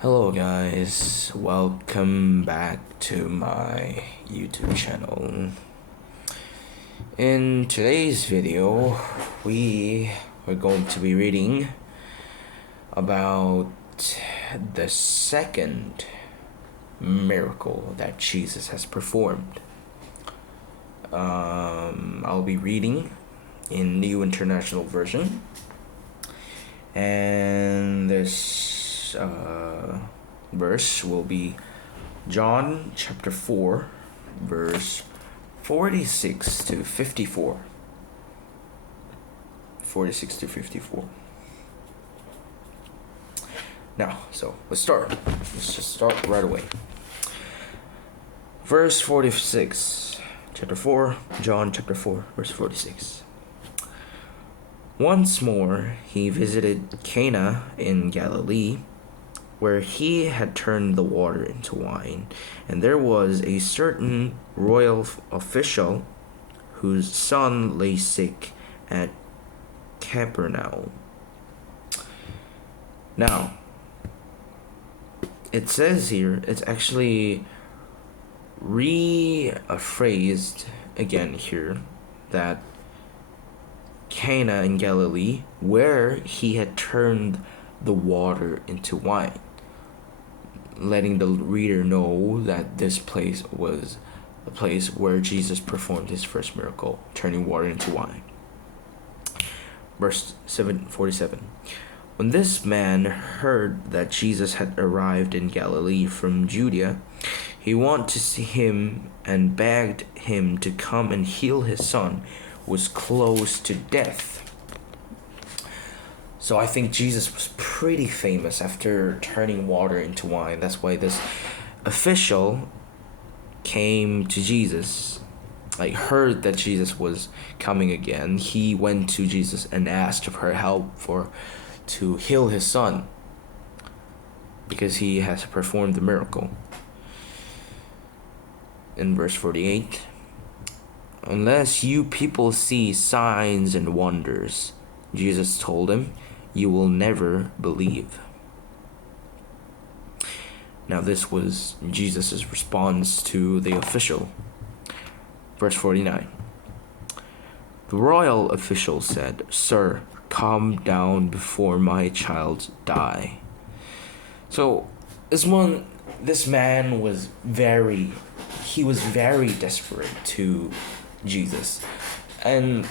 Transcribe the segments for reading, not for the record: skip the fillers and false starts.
Hello guys, welcome back to my YouTube channel. In today's video, we are going to be reading about the second miracle that Jesus has performed. I'll be reading in New International Version, and this verse will be John chapter 4, verse 46 to 54. 46 to 54. Now, so let's start. Let's just start right away. Verse 46, chapter 4, John chapter 4, verse 46. Once more he visited Cana in Galilee, where he had turned the water into wine, and there was a certain royal official whose son lay sick at Capernaum. Now, it says here, it's actually rephrased again here, that Cana in Galilee, where he had turned the water into wine, letting the reader know that this place was the place where Jesus performed his first miracle, turning water into wine. Verse 47. When this man heard that Jesus had arrived in Galilee from Judea, he wanted to see him and begged him to come and heal his son, who was close to death. So I think Jesus was pretty famous after turning water into wine. That's why this official came to Jesus, like heard that Jesus was coming again. He went to Jesus and asked for help to heal his son, because he has performed the miracle. In verse 48, unless you people see signs and wonders, Jesus told him, you will never believe. Now this was Jesus' response to the official. Verse 49. The royal official said, Sir, calm down before my child die. So this man was very desperate to Jesus. And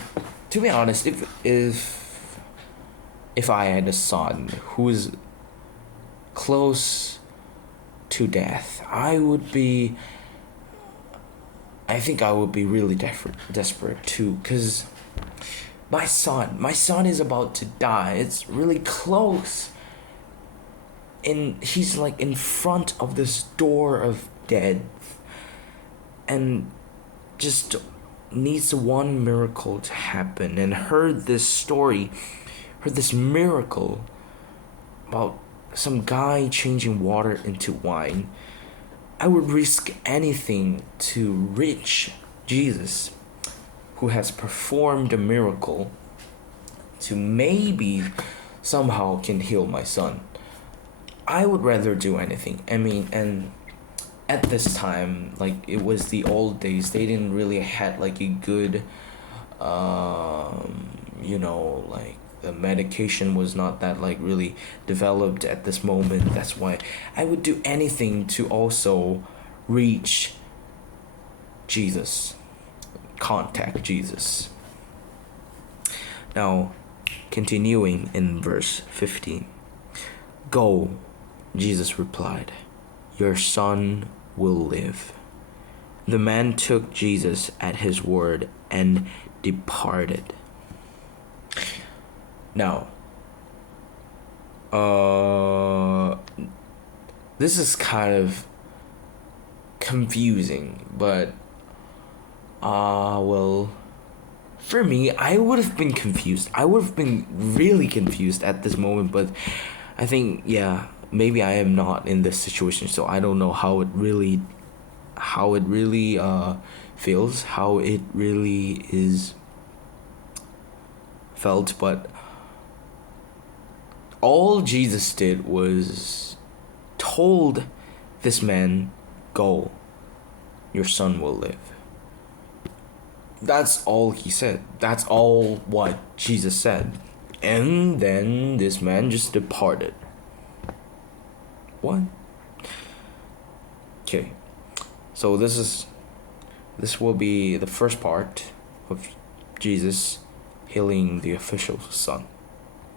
to be honest, if I had a son who is close to death, I think I would be really desperate too, because my son is about to die. It's really close, and he's like in front of this door of death, and just needs one miracle to happen. And heard this miracle about some guy changing water into wine. I would risk anything to reach Jesus, who has performed a miracle, to maybe somehow can heal my son. I would rather do anything. I mean, and at this time, like, it was the old days. They didn't really had like a good, like, the medication was not that like really developed at this moment. That's why I would do anything to also reach Jesus, contact Jesus. Now, continuing in verse 15. Go, Jesus replied, your son will live. The man took Jesus at his word and departed. Now, this is kind of confusing, but well, for me, I would have been confused. I would have been really confused at this moment, but I think, yeah, maybe I am not in this situation, so I don't know how it really feels, how it really is felt, but all Jesus did was told this man, "Go, your son will live." That's all he said. That's all what Jesus said. And then this man just departed. What? Okay. So this will be the first part of Jesus healing the official's son.